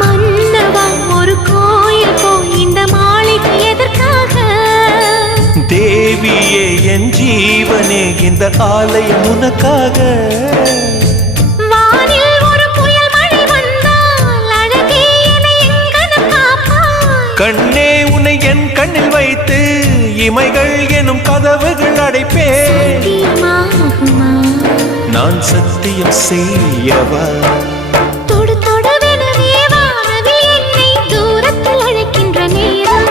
மன்னவா ஒரு கோயில் இந்த மாளிகை எதற்காக? தேவியே என் ஜீவனே இந்த ஆலயம் உனக்காக. வானில் ஒரு புயல் மழை வந்தால் அழகே என்னை எங்கனம் காப்பாய். கண்ணே உன்னை என் கண்ணில் வைத்து இமைகள் எனும் கதவுகள் அடைப்பேன். நான் சத்தியம் செய்யவா? தொடு தொடுவெனவே வானவில் என்னை தூரத்தில் அழைக்கின்ற நேரம்.